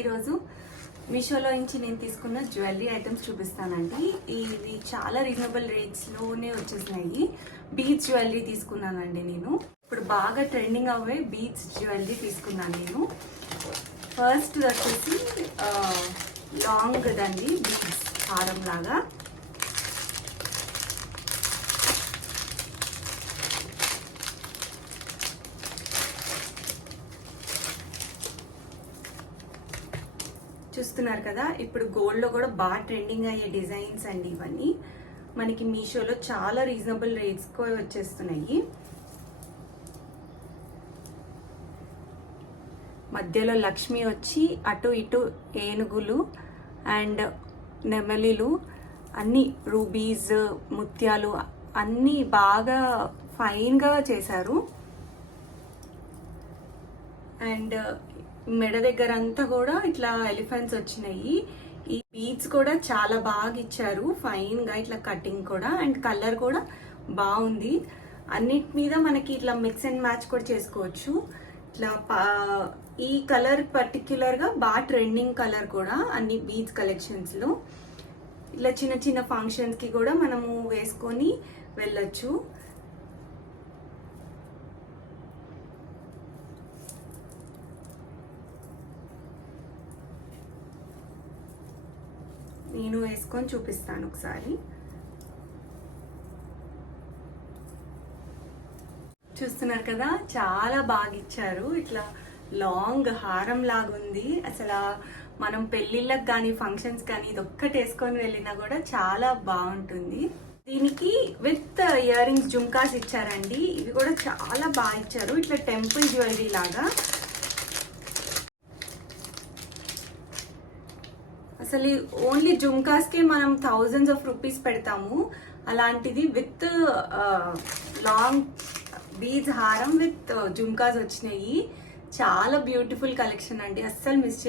ఈరోజు మీషోలో నుంచి నేను తీసుకున్న జ్యువెలరీ ఐటమ్స్ చూపిస్తానండి. ఇవి చాలా రీజనబుల్ రేట్స్లోనే వచ్చేసినాయి. బీడ్స్ జ్యువెలరీ తీసుకున్నానండి నేను. ఇప్పుడు బాగా ట్రెండింగ్ అవ్వే బీడ్స్ జ్యువెలరీ తీసుకున్నాను నేను. ఫస్ట్ వచ్చేసి లాంగ్ దండి బీడ్స్ హారం లాగా. చూస్తున్నారు కదా, ఇప్పుడు గోల్డ్లో కూడా బాగా ట్రెండింగ్ అయ్యే డిజైన్స్ అండి ఇవన్నీ. మనకి మీషోలో చాలా రీజనబుల్ రేట్స్కి వచ్చేస్తున్నాయి. మధ్యలో లక్ష్మి వచ్చి అటు ఇటు ఏనుగులు అండ్ నెమలిలు అన్నీ రూబీస్ ముత్యాలు అన్నీ బాగా ఫైన్గా చేశారు. అండ్ మెడ దగ్గర అంతా కూడా ఇట్లా ఎలిఫెంట్స్ వచ్చినాయి. ఈ బీడ్స్ కూడా చాలా బాగా ఇచ్చారు, ఫైన్ గా ఇట్లా కటింగ్ కూడా. అండ్ కలర్ కూడా బాగుంది. అన్నిటి మీద మనకి ఇట్లా మిక్స్ అండ్ మ్యాచ్ కూడా చేసుకోవచ్చు. ఇట్లా ఈ కలర్ పర్టిక్యులర్ గా బాగా ట్రెండింగ్ కలర్ కూడా అన్ని బీడ్స్ కలెక్షన్స్ లో. ఇట్లా చిన్న చిన్న ఫంక్షన్స్ కి కూడా మనము వేసుకొని వెళ్ళొచ్చు. నేను వేసుకొని చూపిస్తాను ఒకసారి. చూస్తున్నారు కదా, చాలా బాగా ఇచ్చారు. ఇట్లా లాంగ్ హారం లాగా ఉంది. అసలు మనం పెళ్ళిళ్ళకి కానీ ఫంక్షన్స్ కానీ ఇది ఒక్కటి వేసుకొని వెళ్ళినా కూడా చాలా బాగుంటుంది. దీనికి విత్ ఇయర్ రింగ్స్ జుమ్కాస్ ఇచ్చారండి. ఇవి కూడా చాలా బాగా ఇచ్చారు. ఇట్లా టెంపుల్ జ్యువెలరీ లాగా. అసలు ఓన్లీ జుమ్కాస్కే మనం థౌజండ్స్ ఆఫ్ రూపీస్ పెడతాము. అలాంటిది విత్ లాంగ్ బీడ్స్ హారం విత్ జుమ్కాస్ వచ్చినాయి. చాలా బ్యూటిఫుల్ కలెక్షన్ అండి, అస్సలు మిస్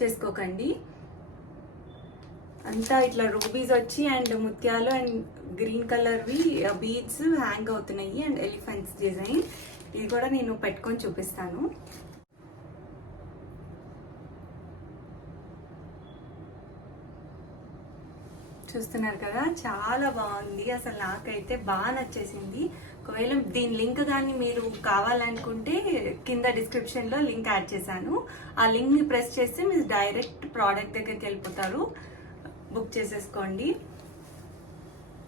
చేసుకోకండి. అంతా ఇట్లా రూబీస్ వచ్చి అండ్ ముత్యాలు అండ్ గ్రీన్ కలర్వి బీడ్స్ హ్యాంగ్ అవుతున్నాయి. అండ్ ఎలిఫెంట్స్ డిజైన్ ఇది కూడా నేను పెట్టుకొని చూపిస్తాను. చూస్తున్నారు కదా, చాలా బాగుంది. అసలు నాకైతే బాగా నచ్చేసింది. ఒకవేళ దీని లింక్ కానీ మీరు కావాలనుకుంటే కింద డిస్క్రిప్షన్లో లింక్ యాడ్ చేశాను. ఆ లింక్ని ప్రెస్ చేస్తే మీరు డైరెక్ట్ ప్రోడక్ట్ దగ్గరికి వెళ్ళిపోతారు. బుక్ చేసేసుకోండి.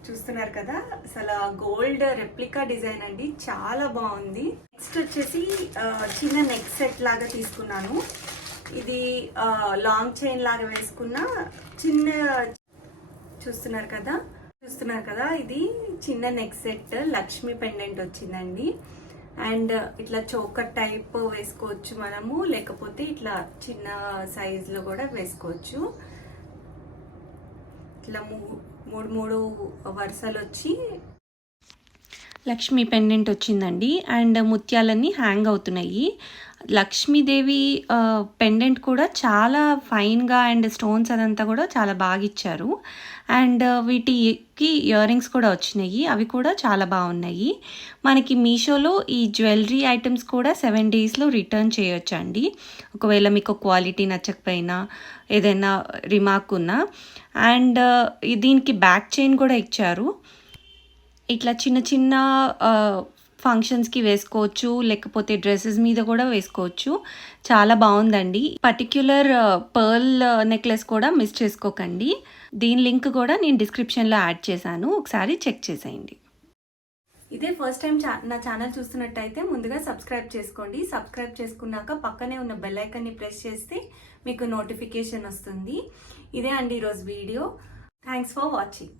చూస్తున్నారు కదా, అసలు గోల్డ్ రెప్లికా డిజైన్ అండి, చాలా బాగుంది. నెక్స్ట్ వచ్చేసి చిన్న నెక్ సెట్ లాగా తీసుకున్నాను. ఇది లాంగ్ చైన్ లాగా వేసుకున్న చిన్న చూస్తున్నారు కదా, ఇది చిన్న నెక్ సెట్ లక్ష్మీ పెండెంట్ వచ్చిందండి. అండ్ ఇట్లా చోకర్ టైప్ వేసుకోవచ్చు మనము, లేకపోతే ఇట్లా చిన్న సైజ్ లో కూడా వేసుకోవచ్చు. ఇట్లా మూడు వరుసలు వచ్చి లక్ష్మీ పెండెంట్ వచ్చిందండి. అండ్ ముత్యాలన్నీ హ్యాంగ్ అవుతున్నాయి. లక్ష్మీదేవి పెండెంట్ కూడా చాలా ఫైన్గా అండ్ స్టోన్స్ అదంతా కూడా చాలా బాగా ఇచ్చారు. అండ్ వీటికి ఇయర్ రింగ్స్ కూడా వచ్చినాయి, అవి కూడా చాలా బాగున్నాయి. మనకి మీషోలో ఈ జ్యువెలరీ ఐటమ్స్ కూడా 7 డేస్లో రిటర్న్ చేయొచ్చు అండి, ఒకవేళ మీకు క్వాలిటీ నచ్చకపోయినా ఏదైనా రిమార్క్ ఉన్నా. అండ్ దీనికి బ్యాక్ చైన్ కూడా ఇచ్చారు. ఇట్లా చిన్న చిన్న ఫంక్షన్స్కి వేసుకోవచ్చు, లేకపోతే డ్రెస్సెస్ మీద కూడా వేసుకోవచ్చు. చాలా బాగుందండి. పర్టిక్యులర్ పర్ల్ నెక్లెస్ కూడా మిస్ చేసుకోకండి. దీని లింక్ కూడా నేను డిస్క్రిప్షన్లో యాడ్ చేశాను, ఒకసారి చెక్ చేసేయండి. ఇదే ఫస్ట్ టైం నా ఛానల్ చూస్తున్నట్టయితే ముందుగా సబ్స్క్రైబ్ చేసుకోండి. సబ్స్క్రైబ్ చేసుకున్నాక పక్కనే ఉన్న బెల్ ఐకాన్ని ప్రెస్ చేస్తే మీకు నోటిఫికేషన్ వస్తుంది. ఇదే అండి ఈరోజు వీడియో. Thanks for watching.